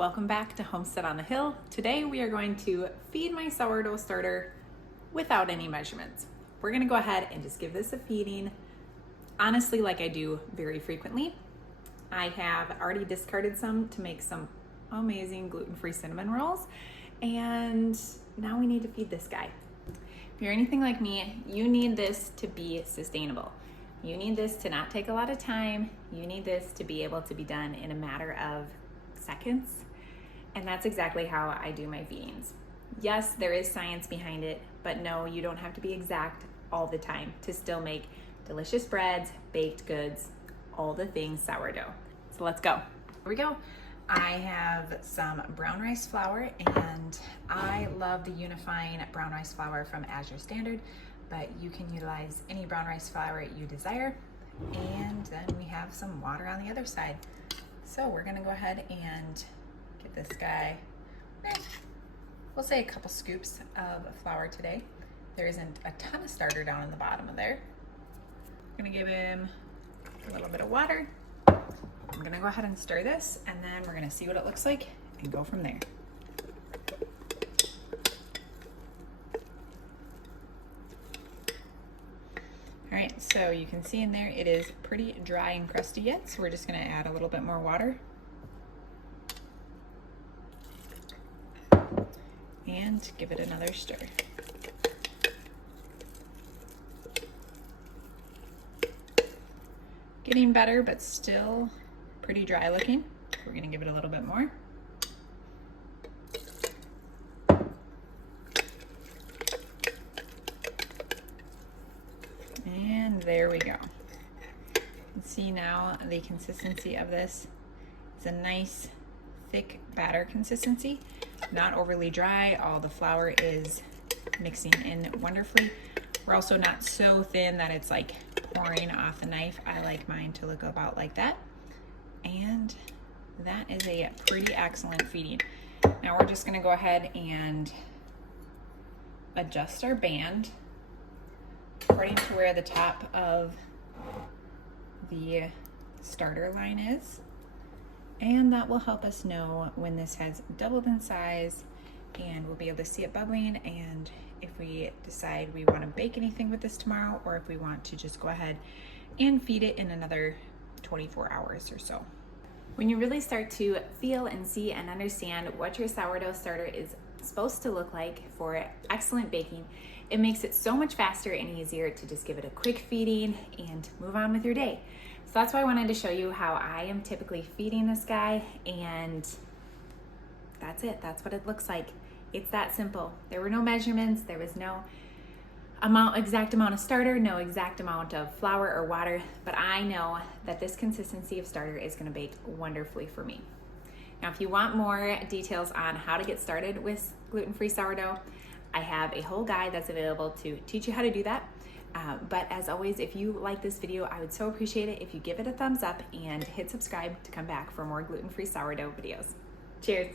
Welcome back to Homestead on the Hill. Today we are going to feed my sourdough starter without any measurements. We're gonna go ahead and just give this a feeding, honestly, like I do very frequently. I have already discarded some to make some amazing gluten-free cinnamon rolls, and now we need to feed this guy. If you're anything like me, you need this to be sustainable. You need this to not take a lot of time. You need this to be able to be done in a matter of seconds. And that's exactly how I do my feedings. Yes, there is science behind it, but no, you don't have to be exact all the time to still make delicious breads, baked goods, all the things sourdough. So let's go. Here we go. I have some brown rice flour, and I love the unifying brown rice flour from Azure Standard, but you can utilize any brown rice flour you desire. And then we have some water on the other side. So we're gonna go ahead and get this guy, we'll say a couple scoops of flour today. There isn't a ton of starter down in the bottom of there. I'm gonna give him a little bit of water. I'm gonna go ahead and stir this, and then we're gonna see what it looks like and go from there. All right, so you can see in there it is pretty dry and crusty yet, so we're just gonna add a little bit more water. And give it another stir. Getting better, but still pretty dry looking. We're gonna give it a little bit more. And there we go. You can see now the consistency of this. It's a nice thick batter consistency, not overly dry. All the flour is mixing in wonderfully. We're also not so thin that it's like pouring off the knife. I like mine to look about like that. And that is a pretty excellent feeding. Now we're just gonna go ahead and adjust our band according to where the top of the starter line is. And that will help us know when this has doubled in size, and we'll be able to see it bubbling, and if we decide we want to bake anything with this tomorrow, or if we want to just go ahead and feed it in another 24 hours or so. When you really start to feel and see and understand what your sourdough starter is supposed to look like for excellent baking, it makes it so much faster and easier to just give it a quick feeding and move on with your day. So that's why I wanted to show you how I am typically feeding this guy, and that's it. That's what it looks like. It's that simple. There were no measurements. There was no exact amount of starter, no exact amount of flour or water, but I know that this consistency of starter is gonna bake wonderfully for me. Now, if you want more details on how to get started with gluten-free sourdough, I have a whole guide that's available to teach you how to do that. But as always, if you like this video, I would so appreciate it if you give it a thumbs up and hit subscribe to come back for more gluten-free sourdough videos. Cheers.